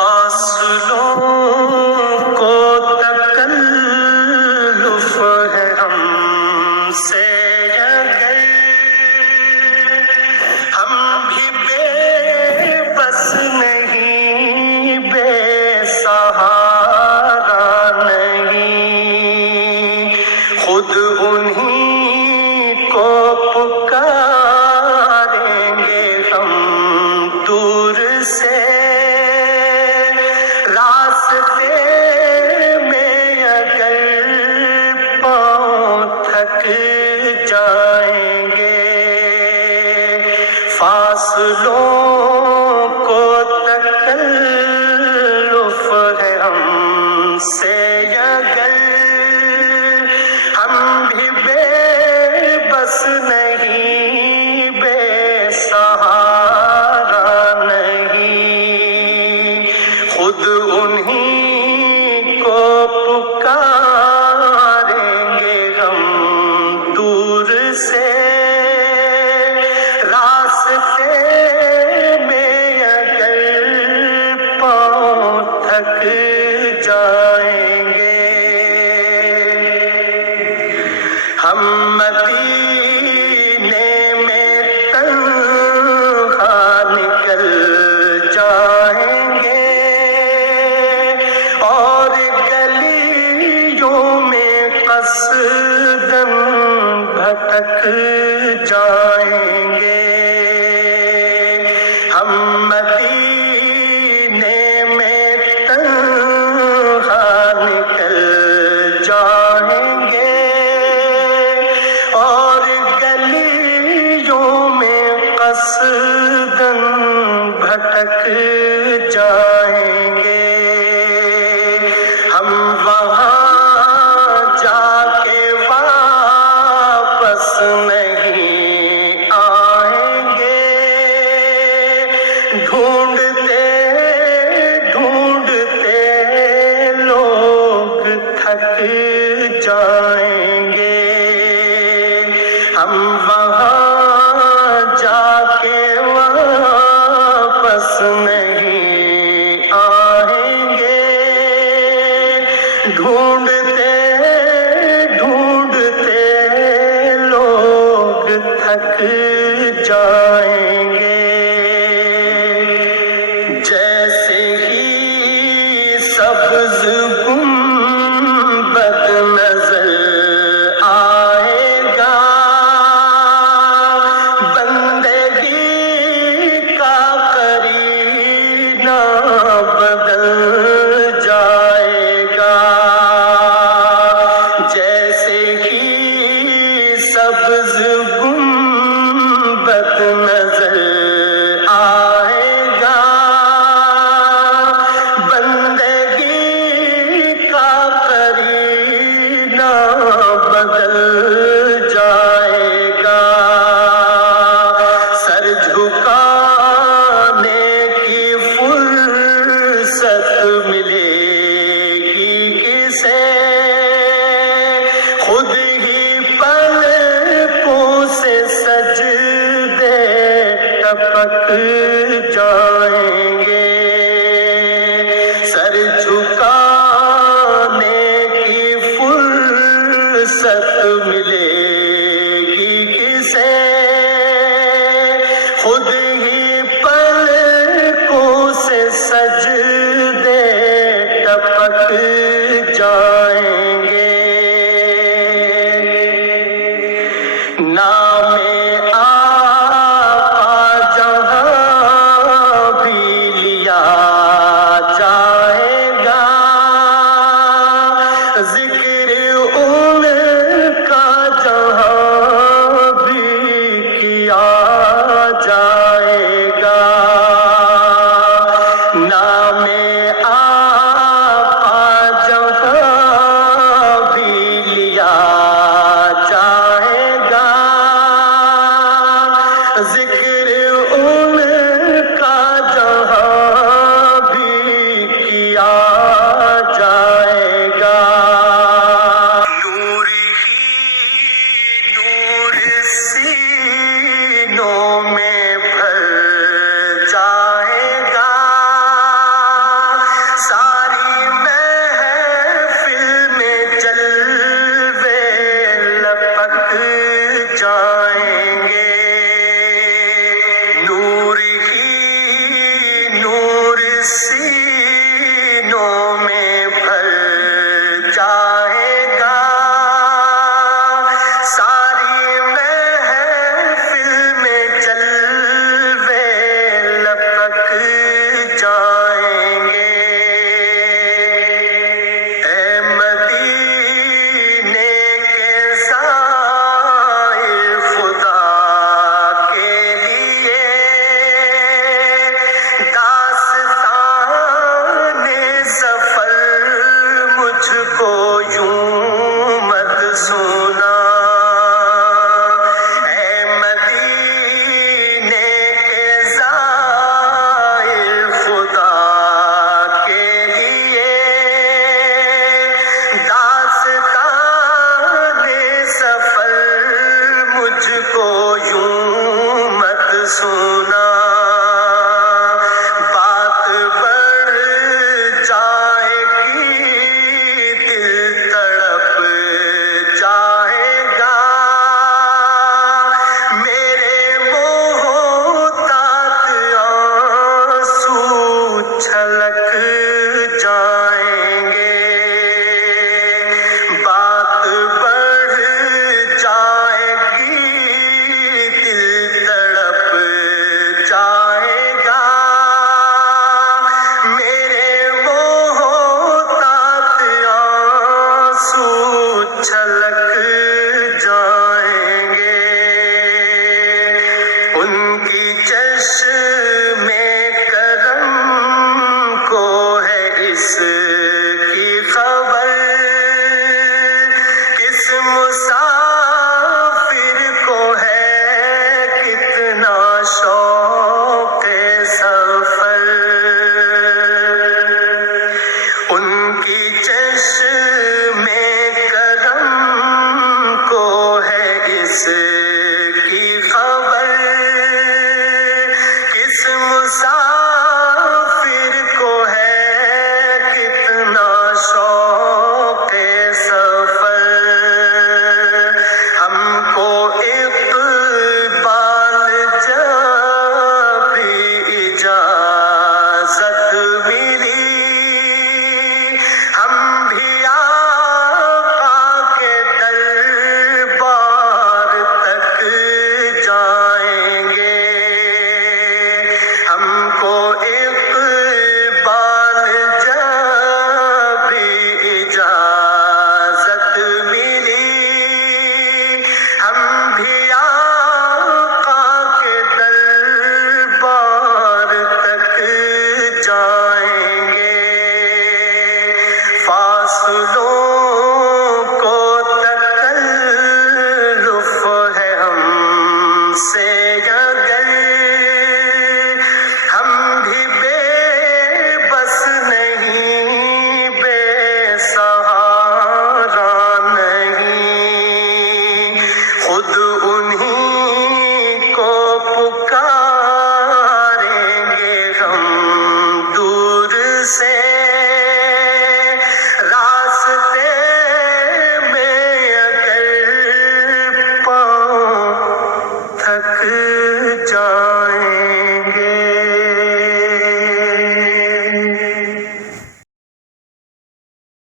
فاصلوں کو تکلف ہے ہم سے اگر ہم بھی بے بس نہیں، بے سہارا نہیں، خود انہی کو پکاریں گے ہم دور سے، راستے میں اگر پاؤں تھک جائیں گے، فاصلوں کو تکلف ہے ہم سے اگر ہم بھی بے بس نہیں، بے سہارا نہیں، خود انہی کو پکاریں گے ہم دور سے، راستے میں اگر پاؤں تھک جائیں گے، ہم مدینے میں تنہا نکل جائیں گے اور گلیوں میں قصداً بھٹک جائیں گے، ہم مدینے میں تنہا نکل جائیں گے اور گلیوں میں قصداً بھٹک جائیں گے، ہم وہاں جا کے واپس نہیں آئیں گے، ڈھونڈتے ڈھونڈتے لوگ تھک جائیں گے، ہم وہاں جا کے واپس نہیں آئیں گے، ڈھونڈتے ڈھونڈتے لوگ تھک جائیں گے، جیسے ہی سبز گنبد نظر آئے گا، بندگی کا قرینہ بدل جائے گا، جیسے ہی سبز گنبد نظر آئے گا، بندگی کا قرینہ بدل جائے گا، سر جھکانے کی فرصت ملے گی کسے، خود ہی پلکوں سے سجدے ٹپک جائیں گے، سر جھکانے کی فرصت ملے گی کسے، خود ہی پلکوں سے سجدے ٹپک جائیں گے، نام آقا جہاں بھی لیا جائے گا، ذکر ان کا جہاں بھی کیا جائے گا، نام آقا جہاں بھی لیا جائے گا، ذکر ان کا جہاں سینوں میں بھر جائے گا، ساری محفل میں جلوے لپک جائیں گے۔ اے مدینے کے زائر خدا کے لیے داستان سفر مجھ کو یوں مت سنا۔ اے مدینے کے زائر خدا کے لیے داستان سفر مجھ کو یوں مت سنا۔ بات بڑھ جائے گی، دل تڑپ جائے گا، میرے محتاط آنسو چھلک جائیں گے۔ بات بڑھ جائے گی، دل تڑپ جائے گا، میرے محتاط آنسو چھلک جائیں گے۔ ان کی چشم کرم کو ہے اس